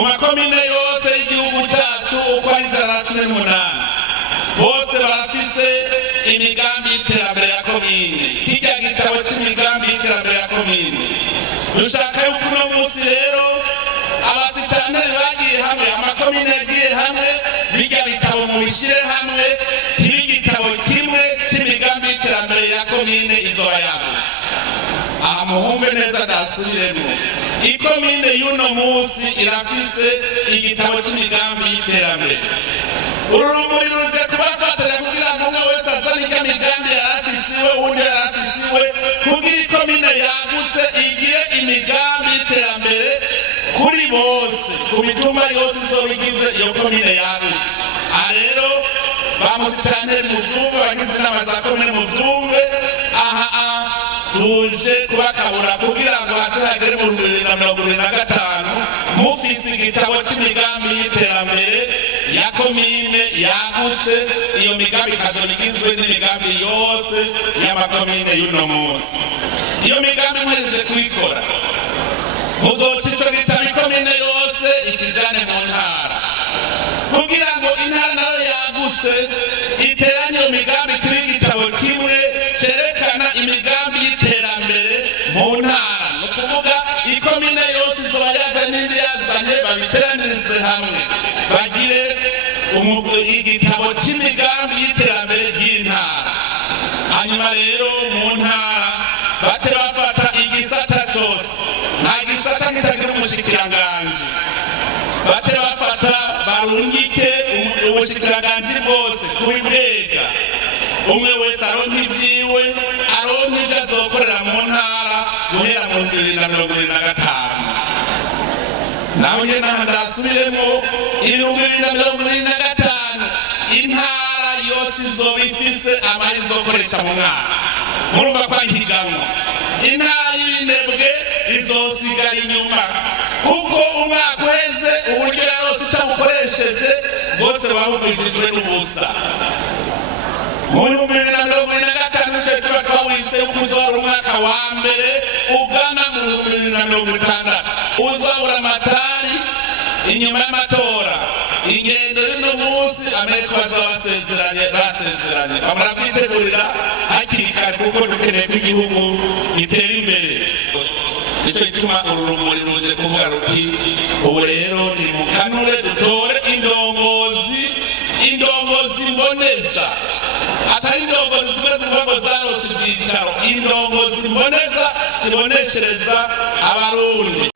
mu makomine yose y'igihugu cyacu uko ari 118 bose barafise imigambi y'iterambere ya komine. Kijya gitabo cy'imigambi y'iterambere ya komine dushaka yuko uno munsi rero abasitanteri bagiye hamwe, amakomine yagiye hamwe, bijya bitabo mu bishyire hamwe, nk'igitabo kimwe cy'imigambi y'iterambere ya komine izoba yagutse. Aha muhumve neza ndasubiremo, ikomine y'uno munsi irafise igitabo cy'imigambi y'iterambere. Urumuri ruje kubafatanya kugira ngo umwe wese azane imigambi yarafisiwe, uwundi yarafisiwe, kugira ikomine yagutse igire imigambi y'iterambere kuri bose, ku mitumba yose izobigize iyo komine yagutse. Aha rero bamusitanteri muvyumve, bagize inama za komine muvyumve, aha tuje kubakabura kugira ngo hazagere mu 2025 mufise igitabo cy'imigambi y'iterambere ya komine yagutse. Iyo migambi ikazoba igizwe n'imigambi yose y'amakomine y'uno munsi. Iyo migambi mwejeje kuyikora muzoca ico gitabo ikomine yose ikijane mu ntara, kugira ngo intara nayo yagutse iteranye iyo migambi kuri igitabo kimwe cerekana imigambi y'iterambere mu ntara. Ni ukuvuga ikomine yose izoba yazanye n'indi yazanye, babiteranirize hamwe bagire igitabo cy'imigambi y'iterambere ry'intara. Hanyuma rero mu ntara bace bafata igisata cyose, nta gisata kitagira umushikiranganji, bace bafata barungike ubushikiranganji bwose kubibwega, umwe wese aronka ibyiwe, aronka ibyo azokorera mu ntara guhera mu 2025. naho njye naho ndasubiremo 2025 intara yose izoba ifise amahirwe yo gukoresha mu mwaka. Murumva ko higanwa intara y'ibinebwe izosigara inyuma, kuko umwaka weze uburyo yose utabukoresheje bose babubijijwe n'ubusa. Mu 2025 tuba twawise kuzora umwaka wa mbere ugana mu 2060 uzabura amatari inyuma y'amatora. Ingendo y'uno munsi Amerika bazabasezeranye bamurabitegurira hakiri kare, kuko dukeneye ko igihugu gitera imbere. Nicyo gituma uru rumuri ruje kuvuga ruti ubu rero ni mukanure dutore indongozi mboneza, atari indongozi zivuga ngo zarose ibyicaro, indongozi mboneza ziboneshereza abarundi.